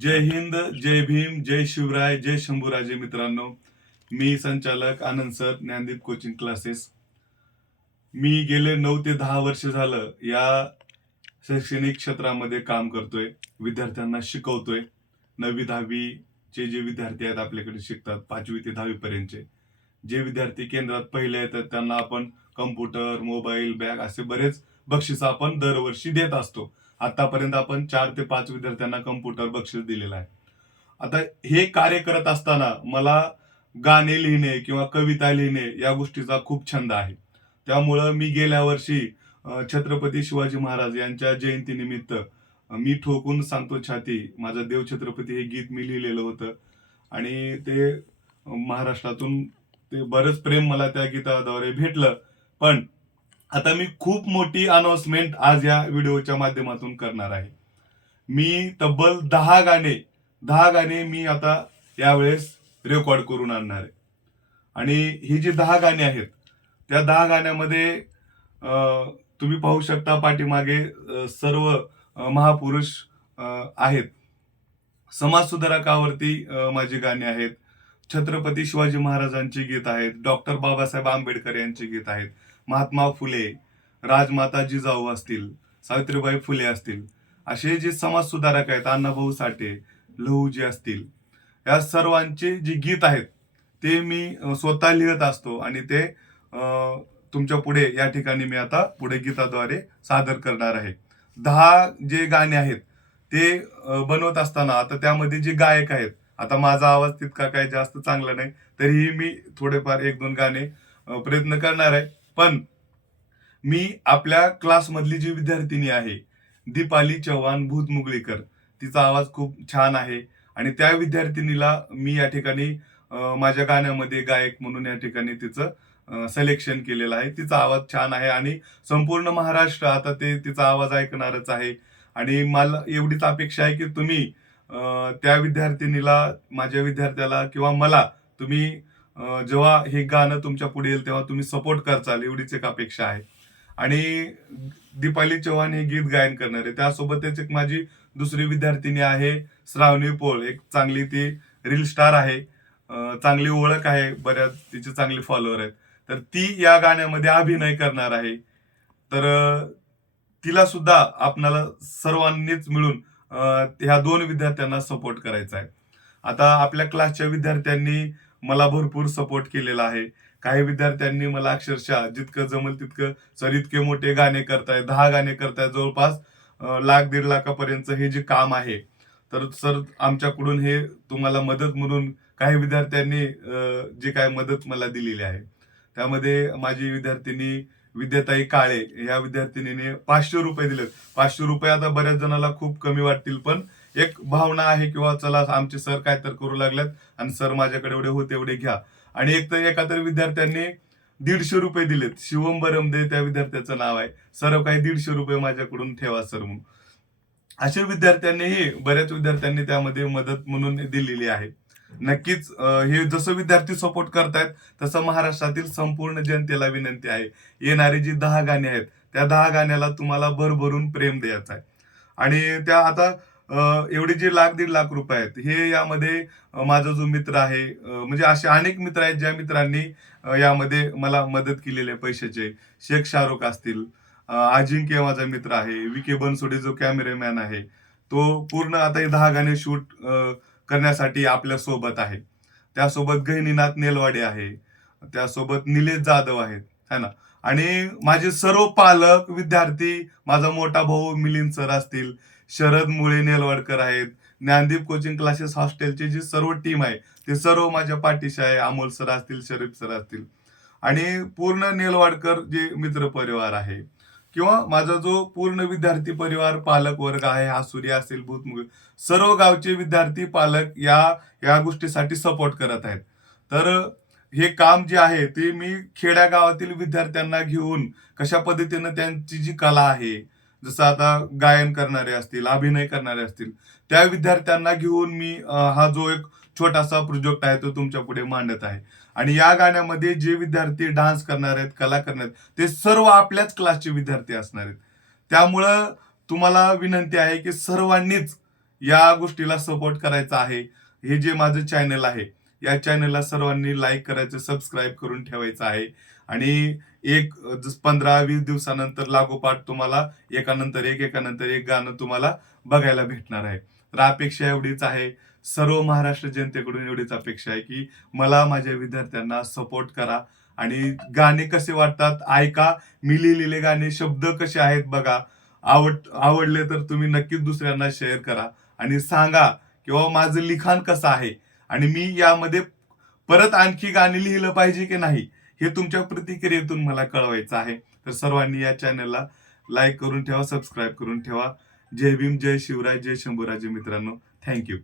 जय हिंद जय भीम जय शिवराय जय शंभूराजे मित्रांनो. मी संचालक Anand sir Gyandeep coaching classes. मी गेले नऊ ते दहा वर्ष झालं या शैक्षणिक क्षेत्रामध्ये काम करतोय विद्यार्थ्यांना शिकवतोय. नववी दहावीचे जे विद्यार्थी आहेत आपल्याकडे शिकतात पाचवी ते दहावी पर्यंतचे. जे विद्यार्थी केंद्रात पहिले येतात त्यांना आपण कम्प्युटर मोबाईल बॅग असे बरेच बक्षीस आपण दरवर्षी देत असतो. आतापर्यंत आपण चार ते पाच विद्यार्थ्यांना कम्प्युटर बक्षीस दिलेलं आहे. आता हे कार्य करत असताना मला गाणे लिहिणे किंवा कविता लिहिणे या गोष्टीचा खूप छंद आहे. त्यामुळं मी गेल्या वर्षी छत्रपती शिवाजी महाराज यांच्या जयंतीनिमित्त मी ठोकून सांगतो छाती माझा देव छत्रपती हे गीत मी लिहिलेलं होतं. आणि ते महाराष्ट्रातून ते बरंच प्रेम मला त्या गीताद्वारे भेटलं. पण आता मी खूप मोठी अनाउन्समेंट आज या व्हिडिओच्या माध्यमातून करणार आहे. मी तब्बल दहा गाणे दहा गाणे मी आता यावेळेस रेकॉर्ड करून आणणार आहे. आणि ही जी दहा गाणी आहेत त्या दहा गाण्यामध्ये तुम्ही पाहू शकता पाठीमागे सर्व महापुरुष आहेत. समाज सुधारकावरती माझी गाणी आहेत. छत्रपती शिवाजी महाराजांची गीत आहेत. डॉक्टर बाबासाहेब आंबेडकर यांची गीत आहेत. महात्मा फुले राजमाता जिजाऊ असतील सावित्रीबाई फुले असतील असे जे समाजसुधारक आहेत अण्णाभाऊ साठे लहूजी असतील या सर्वांचे जे गीत आहेत ते मी स्वतः लिहित असतो आणि ते तुमच्यापुढे या ठिकाणी मी आता पुढे गीताद्वारे सादर करणार आहे. दहा जे गाणे आहेत ते बनवत असताना आता त्यामध्ये जे गायक आहेत आता माझा आवाज तितका काही जास्त चांगला नाही तरीही मी थोडेफार एक दोन गाणे प्रयत्न करणार आहे. पण मी आपल्या क्लासमधली जी विद्यार्थिनी आहे दीपाली चव्हाण भूतमुगळीकर तिचा आवाज खूप छान आहे. आणि त्या विद्यार्थिनीला मी या ठिकाणी माझ्या गाण्यामध्ये गायक म्हणून या ठिकाणी तिचं सिलेक्शन केलेलं आहे. तिचा आवाज छान आहे आणि संपूर्ण महाराष्ट्र आता ते तिचा आवाज ऐकणारच आहे. आणि मला एवढीच अपेक्षा आहे की तुम्ही त्या विद्यार्थिनीला माझ्या विद्यार्थ्याला किंवा मला तुम्ही जेव्हा हे गाणं तुमच्यापुढे येईल तेव्हा तुम्ही सपोर्ट करचाल एवढीच एक अपेक्षा आहे. आणि दीपाली चव्हाण हे गीत गायन करणार आहे त्यासोबतच एक माझी दुसरी विद्यार्थिनी आहे श्रावणी पोळ एक चांगली ती रील स्टार आहे. चांगली ओळख आहे बऱ्याच तिचे चांगले फॉलोअर आहेत. तर ती या गाण्यामध्ये अभिनय करणार आहे. तर तिला सुद्धा आपणाला सर्वांनीच मिळून ह्या दोन विद्यार्थ्यांना सपोर्ट करायचा आहे. आता आपल्या क्लासच्या विद्यार्थ्यांनी मला भरपूर सपोर्ट केलेला आहे. काही विद्यार्थ्यांनी मला अक्षरशः जितकं जमल तितकं सर इतके मोठे गाणे करताय दहा गाणे करताय जवळपास लाख दीड लाखापर्यंत हे जे काम आहे. तर सर आमच्याकडून हे तुम्हाला मदत म्हणून काही विद्यार्थ्यांनी जी जे काय मदत मला दिलेली आहे. त्यामध्ये माझी विद्यार्थिनी विद्याताई काळे ह्या विद्यार्थिनीने पाचशे रुपये दिले पाचशे रुपये आता बऱ्याच जणाला खूप कमी वाटतील पण एक भावना आहे किंवा चला आमचे सर काय तर करू लागल्यात आणि सर माझ्याकडे एवढे होते एवढे घ्या. आणि एक तर एका तर विद्यार्थ्यांनी दीडशे रुपये दिलेत. शिवम बरमदे त्या विद्यार्थ्याचं नाव आहे. सर काही दीडशे रुपये माझ्याकडून ठेवा सर म्हणून. असे विद्यार्थ्यांनीही बऱ्याच विद्यार्थ्यांनी त्यामध्ये मदत म्हणून दिलेली आहे. नक्कीच हे जसं विद्यार्थी सपोर्ट करतायत तसं महाराष्ट्रातील संपूर्ण जनतेला विनंती आहे. येणारी जी दहा गाणी आहेत त्या दहा गाण्याला तुम्हाला भरभरून प्रेम द्यायचं आहे. आणि त्या आता एवढे जे लाख दीड लाख रुपये आहेत हे यामध्ये माझा जो मित्र आहे म्हणजे असे अनेक मित्र आहेत ज्या मित्रांनी यामध्ये मला मदत केलेली आहे पैशाचे. शेख शाहरुख असतील अजिंक्य माझा मित्र आहे विके बनसोडे जो कॅमेरामॅन आहे तो पूर्ण आता हे दहा गाणे शूट करण्यासाठी आपल्यासोबत आहे. त्यासोबत गहिनीनाथ नेलवाडे आहे त्यासोबत निलेश जाधव आहेत है ना? आणि माझे सर्व पालक विद्यार्थी माझा मोठा भाऊ मिलिंद सर असतील शरद मुळे नेलवाडकर आहेत. ज्ञानदीप कोचिंग क्लासेस हॉस्टेलची जी सर्व टीम आहे ते सर्व माझ्या पाठीशी आहे. अमोल सर असतील शरीफ सर असतील. आणि पूर्ण नेलवाडकर जे मित्र परिवार आहे किंवा माझा जो पूर्ण विद्यार्थी परिवार पालक वर्ग आहे हासुरी असेल भूतमुग सर्व गावचे विद्यार्थी पालक या या गोष्टीसाठी सपोर्ट करत आहेत. तर हे काम जे आहे ते मी खेड्या गावातील विद्यार्थ्यांना घेऊन कशा पद्धतीनं त्यांची जी कला आहे जसं आता गायन करणारे असतील अभिनय करणारे असतील त्या विद्यार्थ्यांना घेऊन मी हा जो एक छोटासा प्रोजेक्ट आहे तो तुमच्यापुढे मांडत आहे. आणि या गाण्यामध्ये जे विद्यार्थी डान्स करणार आहेत कला करणार आहेत ते सर्व आपल्याच क्लासचे विद्यार्थी असणार आहेत. त्यामुळं तुम्हाला विनंती आहे की सर्वांनीच या गोष्टीला सपोर्ट करायचा आहे. हे जे माझं चॅनल आहे या चॅनलला सर्वांनी लाईक करायचं सबस्क्राईब करून ठेवायचं आहे. आणि एक पंधरा वीस दिवसानंतर लागोपाठ तुम्हाला एकानंतर एक एकानंतर एक गाणं तुम्हाला बघायला भेटणार आहे. तर अपेक्षा एवढीच आहे. सर्व महाराष्ट्र जनतेकडून एवढीच अपेक्षा आहे की मला माझ्या विद्यार्थ्यांना सपोर्ट करा. आणि गाणे कसे वाटतात ऐका. मी लिहिलेले गाणे शब्द कसे आहेत बघा. आवड आवडले तर तुम्ही नक्कीच दुसऱ्यांना शेअर करा. आणि सांगा किंवा माझं लिखाण कसं आहे? आणि मी यामध्ये परत आणखी गाणी लिहिलं पाहिजे की नाही? हे तुमच्या प्रतिक्रियेतून मला कळवायचं आहे. तर सर्वांनी या चॅनलला लाईक करून ठेवा सबस्क्राईब करून ठेवा. जय भीम जय शिवराय जय शंभूराजे मित्रांनो. थँक्यू